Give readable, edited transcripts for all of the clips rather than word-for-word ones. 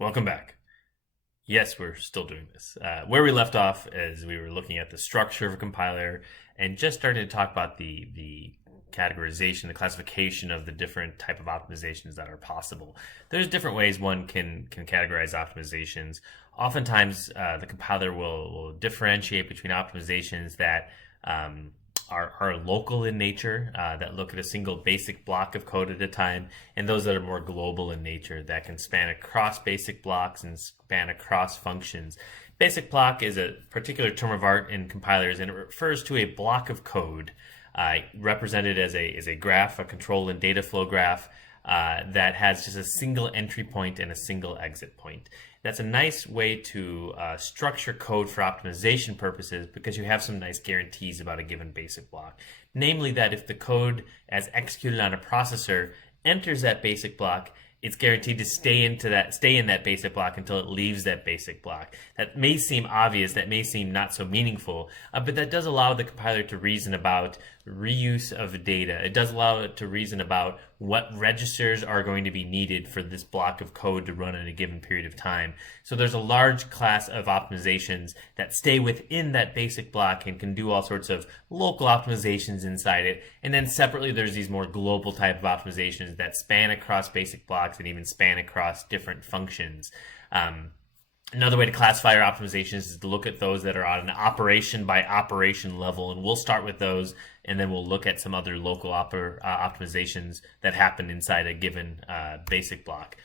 Welcome back. Yes, we're still doing this. Where we left off is we were looking at the structure of a compiler and just starting to talk about the categorization, the classification of the different type of optimizations that are possible. There's different ways one can categorize optimizations. Oftentimes, the compiler will differentiate between optimizations that are local in nature, that look at a single basic block of code at a time, and those that are more global in nature that can span across basic blocks and span across functions. Basic block is a particular term of art in compilers, and it refers to a block of code represented as a graph, a control and data flow graph that has just a single entry point and a single exit point. That's a nice way to structure code for optimization purposes because you have some nice guarantees about a given basic block. Namely that if the code as executed on a processor enters that basic block, it's guaranteed to stay in that basic block until it leaves that basic block. That may seem obvious, that may seem not so meaningful, but that does allow the compiler to reason about reuse of data. It does allow it to reason about what registers are going to be needed for this block of code to run in a given period of time. So there's a large class of optimizations that stay within that basic block and can do all sorts of local optimizations inside it. And then separately, there's these more global type of optimizations that span across basic blocks and even span across different functions. Another way to classify our optimizations is to look at those that are on an operation by operation level, and we'll start with those, and then we'll look at some other local optimizations that happen inside a given basic block.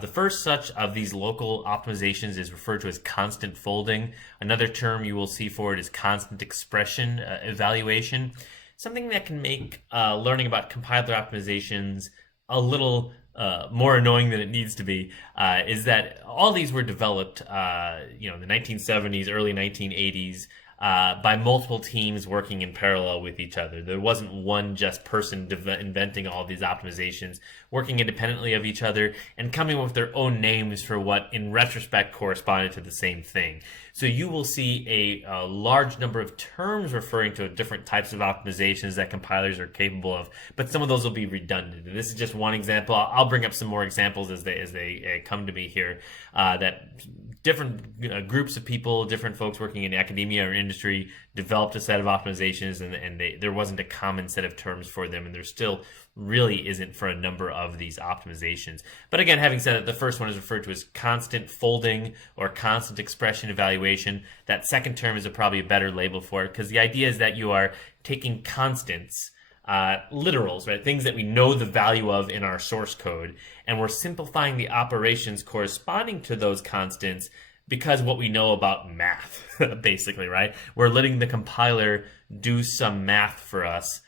The first such of these local optimizations is referred to as constant folding. Another term you will see for it is constant expression evaluation. Something that can make learning about compiler optimizations a little more annoying than it needs to be is that all these were developed, in the 1970s, early 1980s, by multiple teams working in parallel with each other. There wasn't one just person inventing all these optimizations, working independently of each other and coming up with their own names for what, in retrospect, corresponded to the same thing. So you will see a large number of terms referring to different types of optimizations that compilers are capable of, but some of those will be redundant. And this is just one example. I'll bring up some more examples as they come to me here. That different groups of people, different folks working in academia or industry developed a set of optimizations, and there wasn't a common set of terms for them, and there still really isn't for a number of these optimizations. But again, having said that, the first one is referred to as constant folding or constant expression evaluation. That second term is probably a better label for it because the idea is that you are taking constants, literals, right? Things that we know the value of in our source code, and we're simplifying the operations corresponding to those constants because what we know about math, basically, right? We're letting the compiler do some math for us,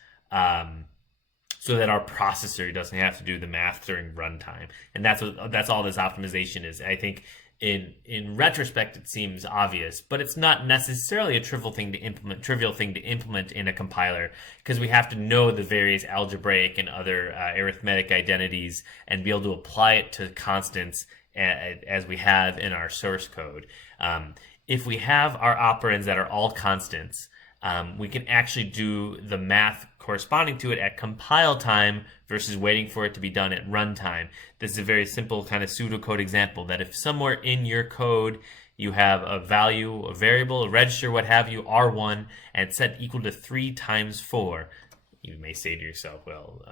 so that our processor doesn't have to do the math during runtime. And that's all this optimization is. I think in retrospect it seems obvious, but it's not necessarily a trivial thing to implement in a compiler because we have to know the various algebraic and other arithmetic identities and be able to apply it to constants as we have in our source code. If we have our operands that are all constants, we can actually do the math corresponding to it at compile time versus waiting for it to be done at runtime. This is a very simple kind of pseudocode example that if somewhere in your code you have a value, a variable, a register, what have you, R1, and it's set equal to 3 times 4, you may say to yourself, well,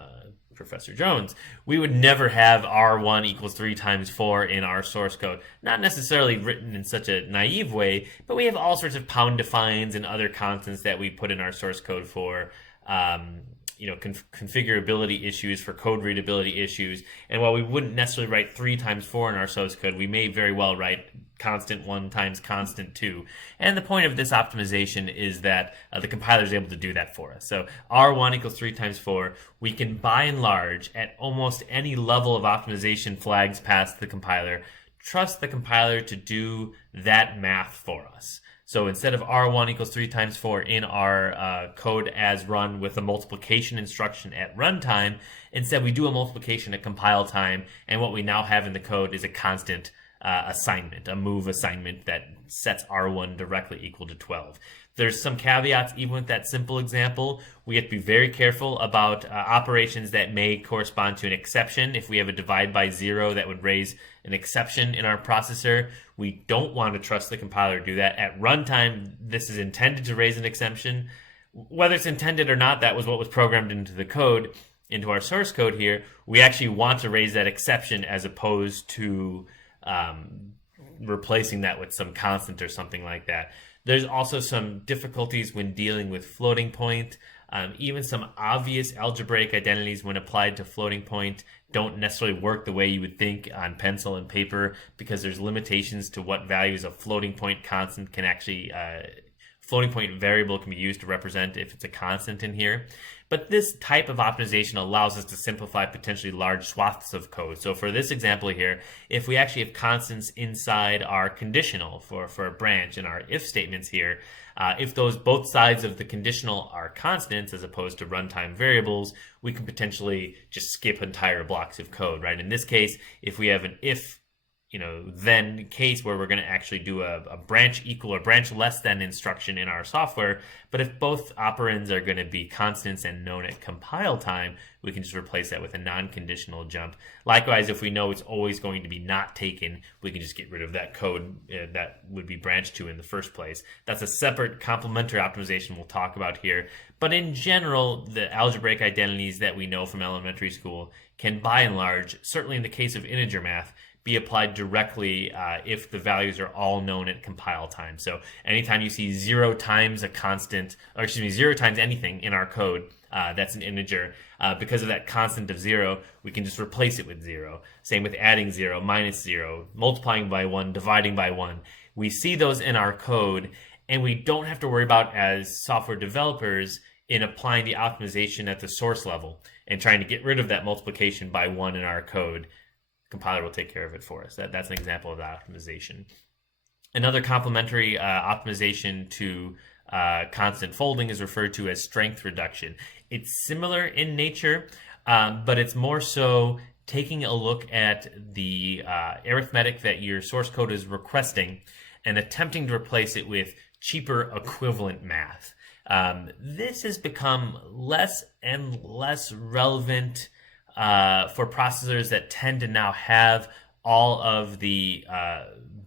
Professor Jones, we would never have R1 equals 3 times 4 in our source code. Not necessarily written in such a naive way, but we have all sorts of pound defines and other constants that we put in our source code for configurability issues, for code readability issues. And while we wouldn't necessarily write 3 times 4 in our source code, we may very well write constant 1 times constant 2. And the point of this optimization is that the compiler is able to do that for us. So R1 equals 3 times 4. We can, by and large, at almost any level of optimization flags past the compiler, trust the compiler to do that math for us. So instead of R1 equals 3 times 4 in our code as run with a multiplication instruction at runtime, instead we do a multiplication at compile time, and what we now have in the code is a constant assignment, a move assignment that sets R1 directly equal to 12. There's some caveats even with that simple example. We have to be very careful about operations that may correspond to an exception. If we have a divide by 0 that would raise an exception in our processor, we don't want to trust the compiler to do that. At runtime, this is intended to raise an exception. Whether it's intended or not, that was what was programmed into the code, into our source code here. We actually want to raise that exception as opposed to replacing that with some constant or something like that. There's also some difficulties when dealing with floating point. Even some obvious algebraic identities when applied to floating point don't necessarily work the way you would think on pencil and paper, because there's limitations to what values a floating point constant can actually floating point variable can be used to represent if it's a constant in here. But this type of optimization allows us to simplify potentially large swaths of code. So for this example here, if we actually have constants inside our conditional for a branch in our if statements here, if those both sides of the conditional are constants as opposed to runtime variables, we can potentially just skip entire blocks of code, right? In this case, if we have an if then case where we're going to actually do a branch equal or branch less than instruction in our software. But if both operands are going to be constants and known at compile time, we can just replace that with a non-conditional jump. Likewise, if we know it's always going to be not taken, we can just get rid of that code that would be branched to in the first place. That's a separate complementary optimization we'll talk about here. But in general, the algebraic identities that we know from elementary school can, by and large, certainly in the case of integer math, be applied directly if the values are all known at compile time. So anytime you see 0 times a constant, or excuse me, 0 times anything in our code that's an integer, because of that constant of 0, we can just replace it with 0. Same with adding 0, minus 0, multiplying by 1, dividing by 1. We see those in our code, and we don't have to worry about, as software developers, in applying the optimization at the source level and trying to get rid of that multiplication by 1 in our code. Compiler will take care of it for us. That's an example of that optimization. Another complementary optimization to constant folding is referred to as strength reduction. It's similar in nature, but it's more so taking a look at the arithmetic that your source code is requesting and attempting to replace it with cheaper equivalent math. This has become less and less relevant for processors that tend to now have all of the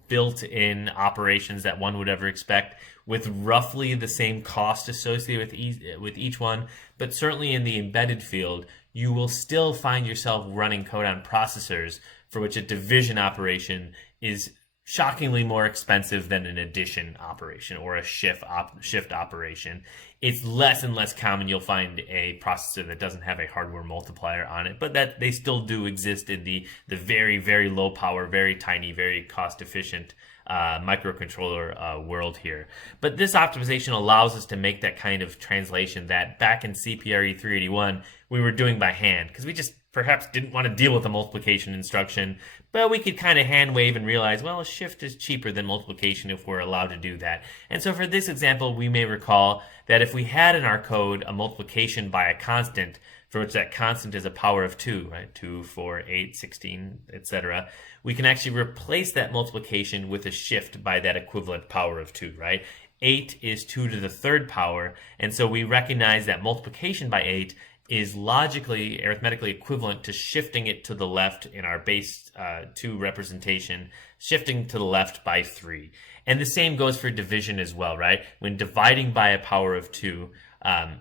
built-in operations that one would ever expect, with roughly the same cost associated with each one. But certainly in the embedded field, you will still find yourself running code on processors for which a division operation is shockingly more expensive than an addition operation or a shift operation. It's less and less common you'll find a processor that doesn't have a hardware multiplier on it, but that they still do exist in the very, very low power, very tiny, very cost efficient microcontroller world here. But this optimization allows us to make that kind of translation that back in CPRE 381 we were doing by hand, because we just perhaps didn't want to deal with the multiplication instruction, but we could kind of hand wave and realize, well, a shift is cheaper than multiplication if we're allowed to do that. And so for this example, we may recall that if we had in our code a multiplication by a constant, for which that constant is a power of 2, right? 2, 4, 8, 16, etc. We can actually replace that multiplication with a shift by that equivalent power of 2, right? 8 is 2 to the third power, and so we recognize that multiplication by 8 is logically, arithmetically equivalent to shifting it to the left in our base 2 representation, shifting to the left by 3. And the same goes for division as well, right? When dividing by a power of 2,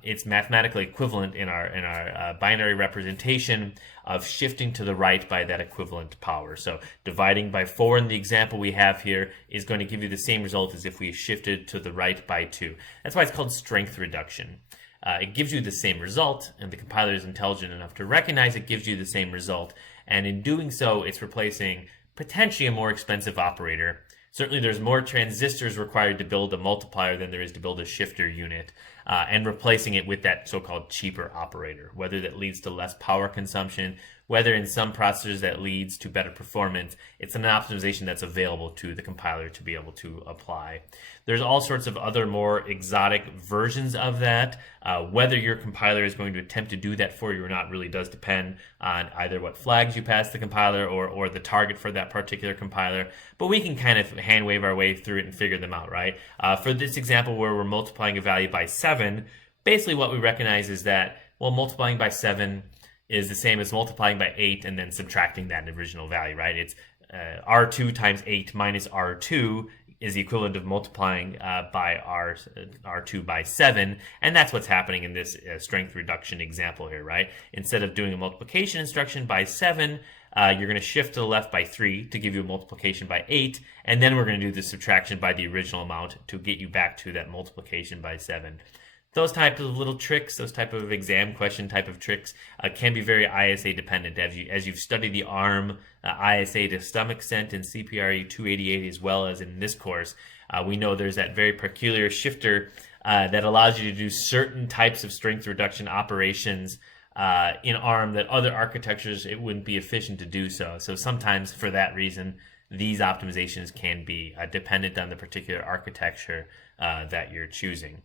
it's mathematically equivalent in our binary representation of shifting to the right by that equivalent power. So dividing by 4 in the example we have here is going to give you the same result as if we shifted to the right by 2. That's why it's called strength reduction. It gives you the same result, and the compiler is intelligent enough to recognize it gives you the same result. And in doing so, it's replacing potentially a more expensive operator. Certainly, there's more transistors required to build a multiplier than there is to build a shifter unit. and replacing it with that so-called cheaper operator, whether that leads to less power consumption, whether in some processors that leads to better performance. It's an optimization that's available to the compiler to be able to apply. There's all sorts of other more exotic versions of that. Whether your compiler is going to attempt to do that for you or not really does depend on either what flags you pass the compiler or the target for that particular compiler. But we can kind of hand wave our way through it and figure them out, right? For this example where we're multiplying a value by 7, basically what we recognize is that, well, multiplying by 7 is the same as multiplying by 8 and then subtracting that original value, right? It's R2 times 8 minus R2 is the equivalent of multiplying by R2 by 7, and that's what's happening in this strength reduction example here, right? Instead of doing a multiplication instruction by 7, you're going to shift to the left by 3 to give you a multiplication by 8, and then we're going to do the subtraction by the original amount to get you back to that multiplication by 7. Those types of little tricks, those type of exam question type of tricks can be very ISA dependent. As you've studied the ARM ISA to some extent in CPRE 288 as well as in this course, we know there's that very peculiar shifter that allows you to do certain types of strength reduction operations in ARM that other architectures it wouldn't be efficient to do so. So sometimes for that reason, these optimizations can be dependent on the particular architecture that you're choosing.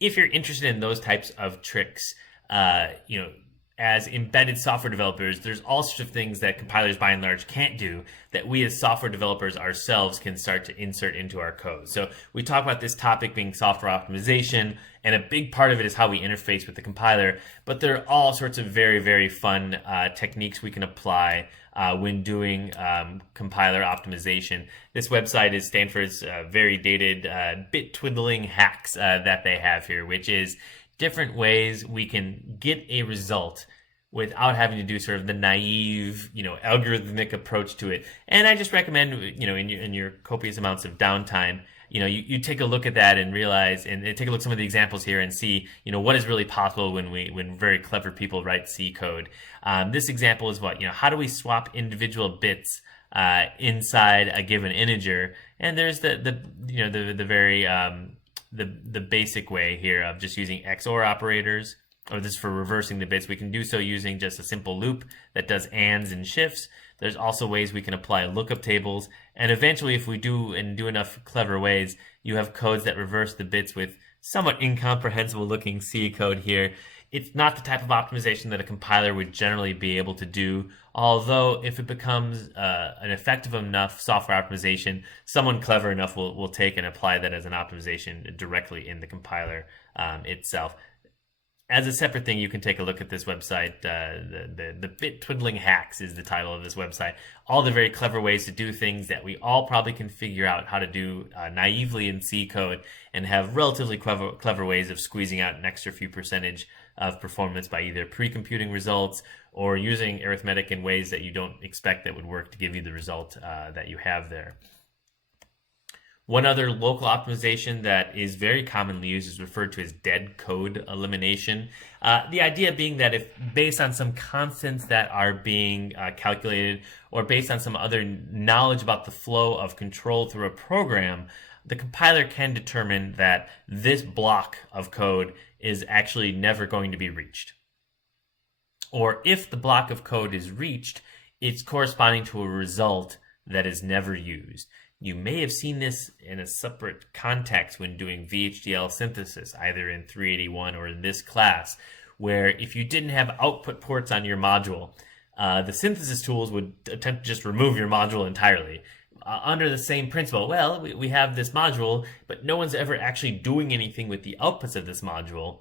If you're interested in those types of tricks, as embedded software developers, there's all sorts of things that compilers by and large can't do that we as software developers ourselves can start to insert into our code. So we talk about this topic being software optimization, and a big part of it is how we interface with the compiler, but there are all sorts of very, very fun techniques we can apply when doing compiler optimization. This website is Stanford's very dated bit twiddling hacks that they have here, which is different ways we can get a result without having to do sort of the naive, algorithmic approach to it. And I just recommend, in your copious amounts of downtime, you take a look at that and realize, and take a look at some of the examples here and see, what is really possible when very clever people write C code. This example is how do we swap individual bits inside a given integer? And there's the very the basic way here of just using XOR operators, or this is for reversing the bits. We can do so using just a simple loop that does ands and shifts. There's also ways we can apply lookup tables, and eventually if we do enough clever ways, you have codes that reverse the bits with somewhat incomprehensible looking C code here. It's not the type of optimization that a compiler would generally be able to do, although if it becomes an effective enough software optimization, someone clever enough will take and apply that as an optimization directly in the compiler itself. As a separate thing, you can take a look at this website. The Bit Twiddling Hacks is the title of this website. All the very clever ways to do things that we all probably can figure out how to do naively in C code, and have relatively clever ways of squeezing out an extra few percentage of performance by either pre-computing results or using arithmetic in ways that you don't expect that would work to give you the result that you have there. One other local optimization that is very commonly used is referred to as dead code elimination. The idea being that if based on some constants that are being calculated, or based on some other knowledge about the flow of control through a program, the compiler can determine that this block of code is actually never going to be reached. Or if the block of code is reached, it's corresponding to a result that is never used. You may have seen this in a separate context when doing VHDL synthesis, either in 381 or in this class, where if you didn't have output ports on your module, the synthesis tools would attempt to just remove your module entirely. Under the same principle, well, we have this module, but no one's ever actually doing anything with the outputs of this module.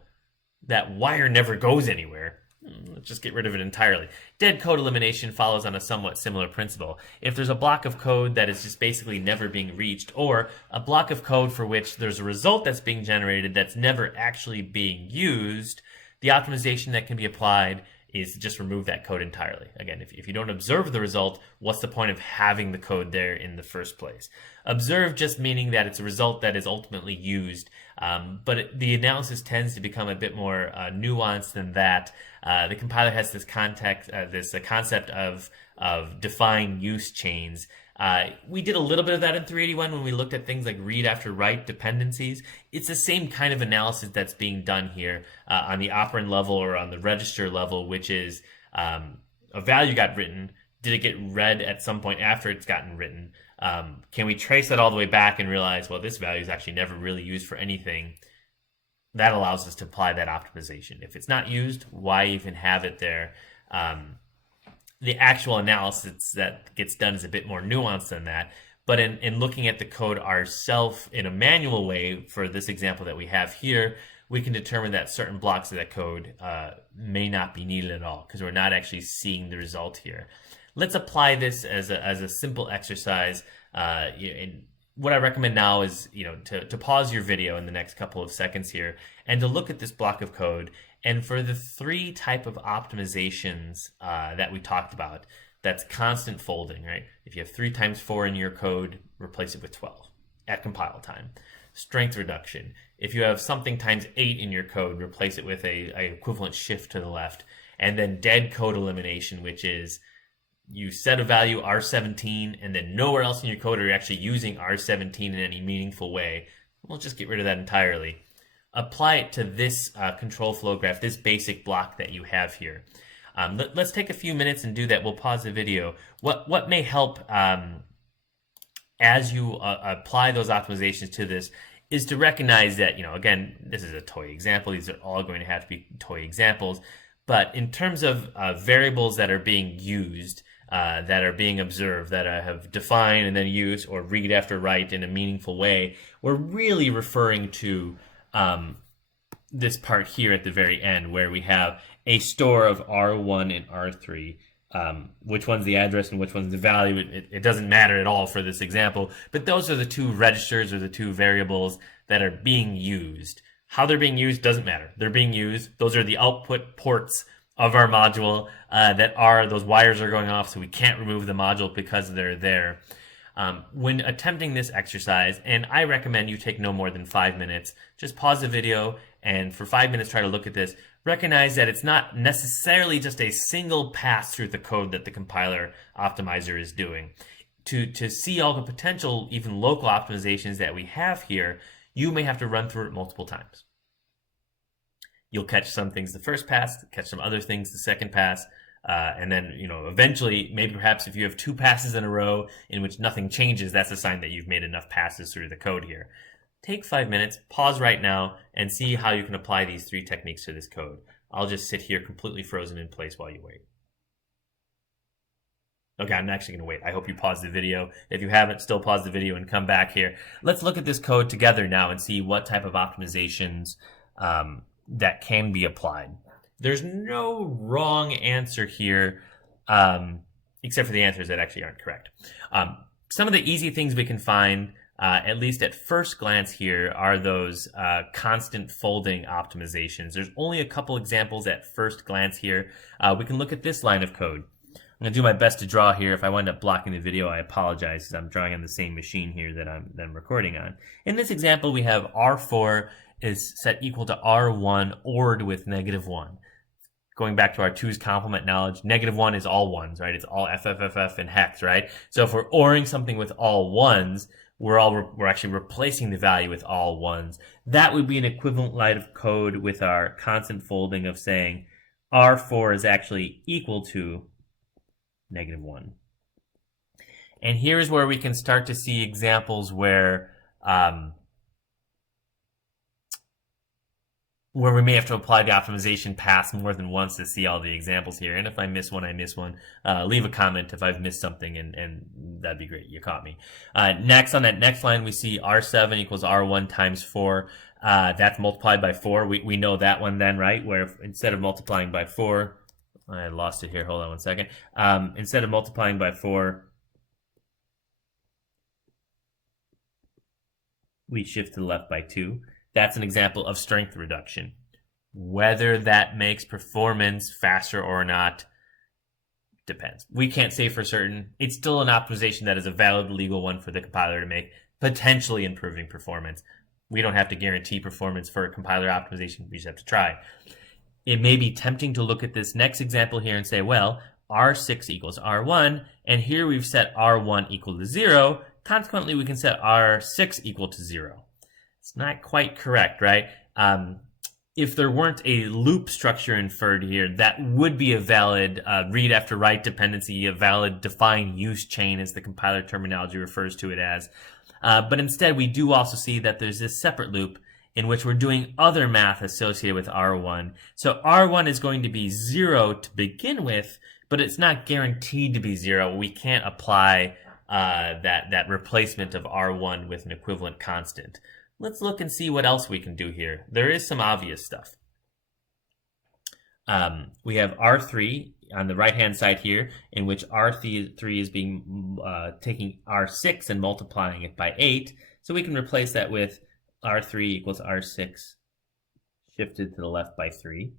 That wire never goes anywhere. Let's just get rid of it entirely. Dead code elimination follows on a somewhat similar principle. If there's a block of code that is just basically never being reached, or a block of code for which there's a result that's being generated that's never actually being used, the optimization that can be applied is to just remove that code entirely. Again, if you don't observe the result, what's the point of having the code there in the first place? Observe just meaning that it's a result that is ultimately used, but the analysis tends to become a bit more nuanced than that. The compiler has this concept of of defined use chains. We did a little bit of that in 381 when we looked at things like read after write dependencies. It's the same kind of analysis that's being done here on the operand level or on the register level, which is a value got written. Did it get read at some point after it's gotten written? Can we trace that all the way back and realize, well, this value is actually never really used for anything? That allows us to apply that optimization. If it's not used, why even have it there? The actual analysis that gets done is a bit more nuanced than that. But in looking at the code ourselves in a manual way, for this example that we have here, we can determine that certain blocks of that code may not be needed at all because we're not actually seeing the result here. Let's apply this as a simple exercise. And what I recommend now is to pause your video in the next couple of seconds here and to look at this block of code. And for the three type of optimizations that we talked about, that's constant folding, right? If you have 3 times 4 in your code, replace it with 12 at compile time. Strength reduction. If you have something times 8 in your code, replace it with a equivalent shift to the left. And then dead code elimination, which is you set a value R17 and then nowhere else in your code are you actually using R17 in any meaningful way. We'll just get rid of that entirely. Apply it to this control flow graph, this basic block that you have here. Let's take a few minutes and do that. We'll pause the video. What may help as you apply those optimizations to this is to recognize that, again, this is a toy example. These are all going to have to be toy examples. But in terms of variables that are being used, that are being observed, that have defined and then used or read after write in a meaningful way, we're really referring to this part here at the very end where we have a store of R1 and R3. Which one's the address and which one's the value, it doesn't matter at all for this example, but those are the two registers or the two variables that are being used. How they're being used doesn't matter. They're being used. Those are the output ports of our module those wires are going off, so we can't remove the module because they're there. When attempting this exercise, and I recommend you take no more than 5 minutes, just pause the video and for 5 minutes try to look at this. Recognize that it's not necessarily just a single pass through the code that the compiler optimizer is doing. To see all the potential, even local optimizations that we have here, you may have to run through it multiple times. You'll catch some things the first pass, catch some other things the second pass, and then, eventually, maybe perhaps if you have 2 passes in a row in which nothing changes, that's a sign that you've made enough passes through the code here. Take 5 minutes, pause right now, and see how you can apply these 3 techniques to this code. I'll just sit here completely frozen in place while you wait. Okay, I'm actually going to wait. I hope you paused the video. If you haven't, still pause the video and come back here. Let's look at this code together now and see what type of optimizations that can be applied. There's no wrong answer here, except for the answers that actually aren't correct. Some of the easy things we can find, at least at first glance here, are those constant folding optimizations. There's only a couple examples at first glance here. We can look at this line of code. I'm going to do my best to draw here. If I wind up blocking the video, I apologize because I'm drawing on the same machine here that I'm recording on. In this example, we have R4 is set equal to R1 ORed with -1. Going back to our 2's complement knowledge, -1 is all ones, right? It's all FFFF and hex, right? So if we're ORing something with all ones, we're actually replacing the value with all ones. That would be an equivalent line of code with our constant folding of saying R4 is actually equal to -1. And here's where we can start to see examples where we may have to apply the optimization pass more than once to see all the examples here. And if I miss one, I miss one. Leave a comment if I've missed something, and that'd be great. You caught me. Next, on that next line, we see R7 equals R1 times 4. That's multiplied by 4. We know that one then, right? Where instead of multiplying by 4, I lost it here. Hold on one second. Instead of multiplying by 4, we shift to the left by 2. That's an example of strength reduction. Whether that makes performance faster or not depends. We can't say for certain. It's still an optimization that is a valid legal one for the compiler to make, potentially improving performance. We don't have to guarantee performance for a compiler optimization. We just have to try. It may be tempting to look at this next example here and say, well, R6 equals R1, and here we've set R1 equal to 0. Consequently, we can set R6 equal to 0. It's not quite correct, right? If there weren't a loop structure inferred here, that would be a valid read after write dependency, a valid defined use chain as the compiler terminology refers to it as. But instead, we do also see that there's this separate loop in which we're doing other math associated with R1. So R1 is going to be 0 to begin with, but it's not guaranteed to be 0. We can't apply that replacement of R1 with an equivalent constant. Let's look and see what else we can do here. There is some obvious stuff. We have R3 on the right-hand side here, in which R3 is being taking R6 and multiplying it by 8. So we can replace that with R3 equals R6 shifted to the left by 3.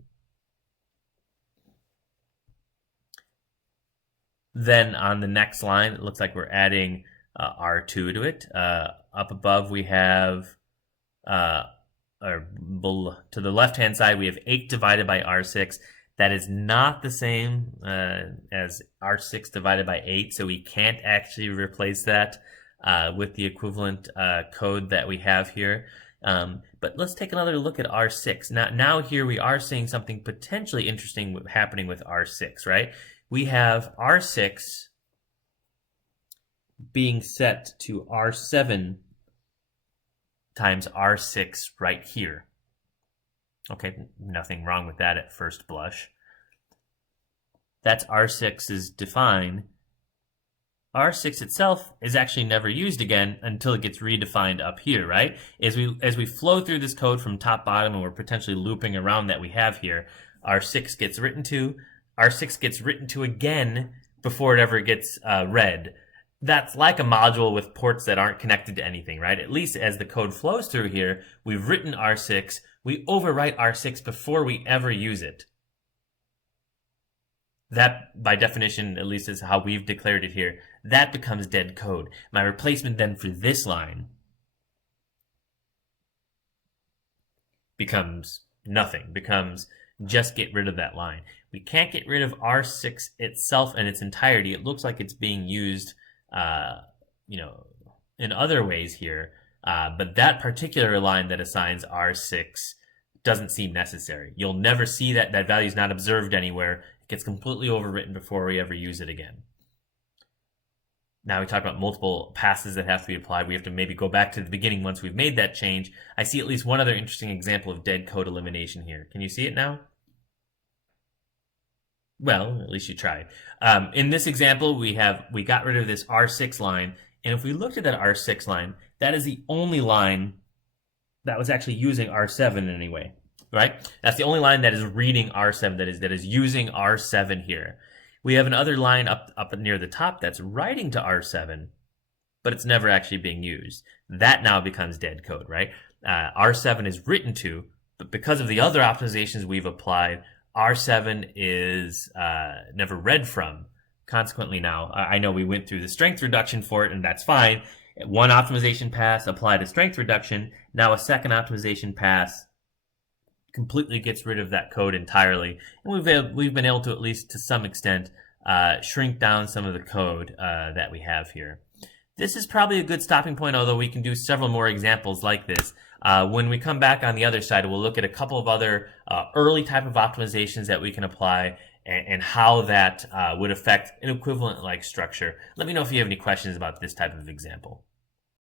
Then on the next line, it looks like we're adding R2 to it. Up above, we have, to the left-hand side, we have 8 divided by R6. That is not the same as R6 divided by 8, so we can't actually replace that with the equivalent code that we have here. But let's take another look at R6. Now here we are seeing something potentially interesting happening with R6, right? We have R6 being set to R7 times R6 right here. Okay, nothing wrong with that at first blush. That's R6's define. R6 itself is actually never used again until it gets redefined up here, right? As we flow through this code from top bottom, and we're potentially looping around that we have here, R6 gets written to, R6 gets written to again before it ever gets read. That's like a module with ports that aren't connected to anything, right? At least as the code flows through here, we've written R6, we overwrite R6 before we ever use it. That, by definition, at least is how we've declared it here, that becomes dead code. My replacement then for this line becomes nothing, becomes just get rid of that line. We can't get rid of R6 itself in its entirety. It looks like it's being used in other ways here, but that particular line that assigns R6 doesn't seem necessary. You'll never see that value is not observed anywhere. It gets completely overwritten before we ever use it again. Now we talk about multiple passes that have to be applied. We have to maybe go back to the beginning once we've made that change. I see at least one other interesting example of dead code elimination here. Can you see it now? Well, at least you tried. In this example, we got rid of this R6 line, and if we looked at that R6 line, that is the only line that was actually using R7 in any way, right? That's the only line that is reading R7, that is using R7 here. We have another line up near the top that's writing to R7, but it's never actually being used. That now becomes dead code, right? R7 is written to, but because of the other optimizations we've applied, R7 is never read from. Consequently now, I know we went through the strength reduction for it, and that's fine. One optimization pass applied a strength reduction. Now a second optimization pass completely gets rid of that code entirely. And we've been able to, at least to some extent, shrink down some of the code that we have here. This is probably a good stopping point, although we can do several more examples like this. When we come back on the other side, we'll look at a couple of other early type of optimizations that we can apply and how that would affect an equivalent-like structure. Let me know if you have any questions about this type of example.